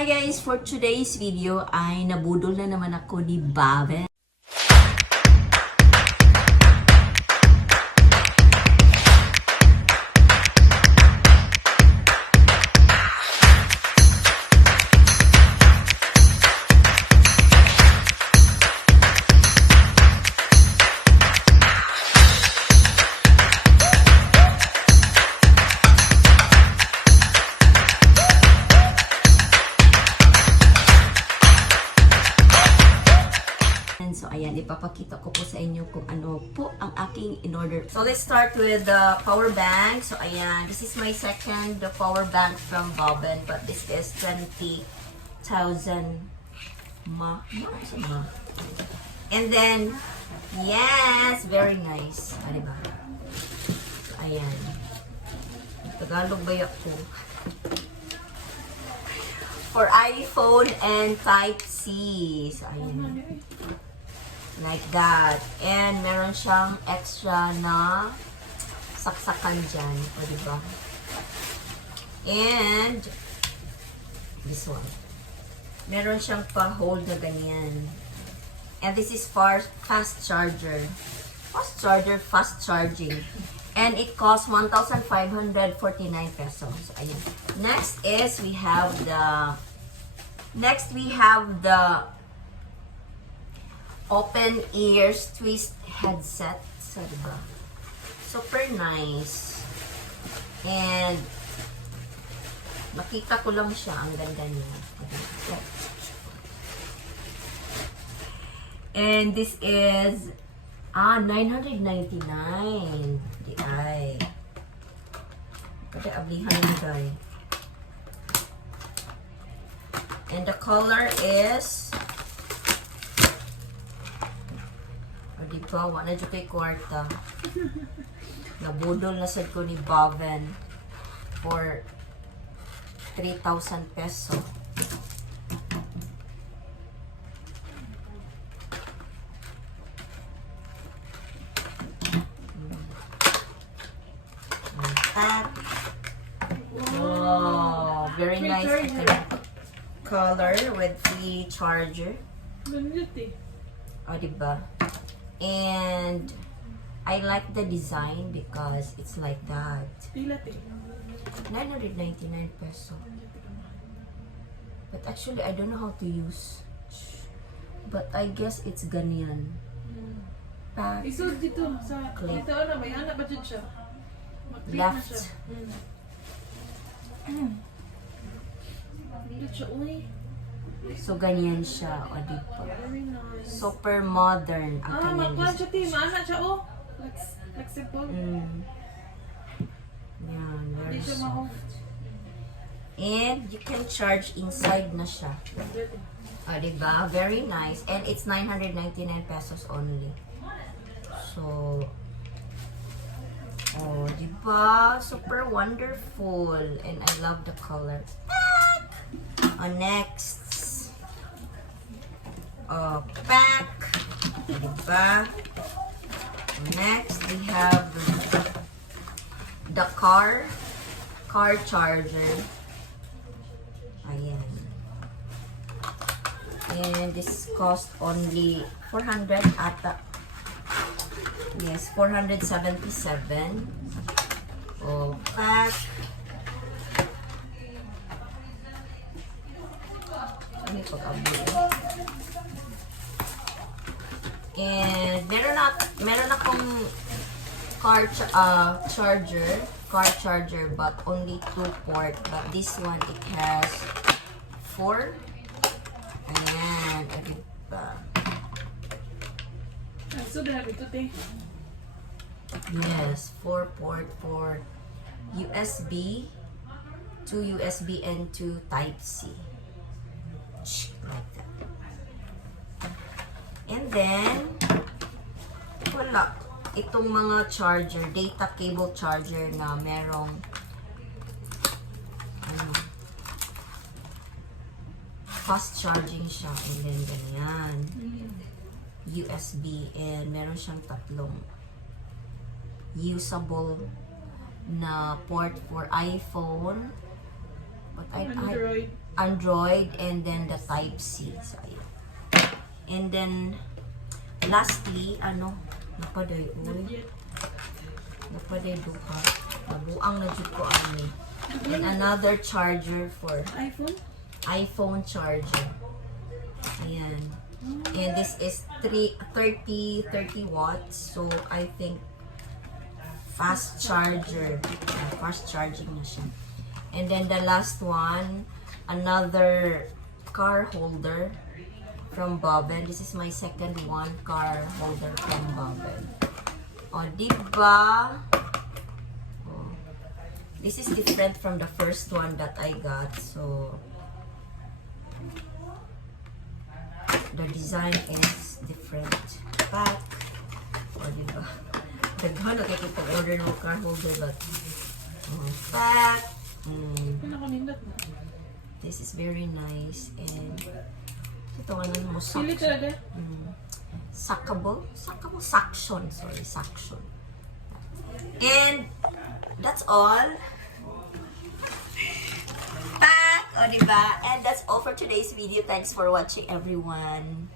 Hi guys! For today's video ay nabudol na naman ako ni Bavin. So, ayan, ipapakita ko po sa inyo kung ano po ang aking in-order. So, let's start with the power bank. So, ayan, this is my second power bank from Bavin, but this is 20,000 ma. And then, yes, very nice. Ano ba? So, ayan. Tagalog ba ako? For iPhone and Type-C. So, ayan. Like that. And meron siyang extra na saksakan dyan. O, diba? And this one. Meron siyang pa-hold na ganyan. And this is for fast charger. Fast charging. And it costs 1,549 pesos. So, ayan. Next we have the open ears twist headset. So, diba? Super nice. And makita ko lang siya. Ang ganda niya. And this is 999. Di ay. Kasi ablihan mo guys. And the color is diba, wala dyan kay kwarta. Nabudol na sad ko ni Bavin for 3,000 peso. Oh, very nice color with the charger. Oh, diba? And I like the design because it's like that. 999 peso. But actually, I don't know how to use. But I guess it's ganyan. Pack. Isod dito sa clip. dito na may anak ba dyan siya? Left. Dito siya, uy. So, ganyan siya. O, diba? Very nice. Super modern ang kanyang magkuhan siya, Tim. Anak siya, oh. Flexible. Yan, Hindi very siya soft. ma-off. And you can charge inside na siya. O, diba? Very nice. And it's 999 pesos only. So, oh, diba? Super wonderful. And I love the color. Next. Pack. Diba? Next, we have the car charger. Ayan. And this cost only 400 ata. Yes, 477. Oh, pack. Ano yung pag-abot? And meron akong car charger, but only 2 port. But this one, it has 4. Ayan, diba? So, dahil ito, Tim. Yes, 4 port for USB, 2 USB, and 2 Type-C. Like that. And then, wala. Itong mga charger, data cable charger na merong fast charging siya. And then, ganyan. USB. And meron siyang tatlong usable na port for iPhone. What Android. Android, and then the Type-C. So, ayan. And then, lastly, napaday, uy. Not yet. Napaday duha. Nabuang na dyan ko ani. And another charger for iPhone? iPhone charger. Ayan. And this is 30 watts. So, I think fast charger. Fast charging na siya. And then the last one, another car holder from Bavin. This is my second one, car holder from Bavin. O, diba? Oh. This is different from the first one that I got. So, the design is different. But, o, diba? Daghan na kayo pag-order ng car holder, but pack. Ano kanindot mo? This is very nice. And ito nga nang mo Sili talaga? Suckable? Suction. Sorry, suction. And that's all. Pack! O, diba? And that's all for today's video. Thanks for watching, everyone.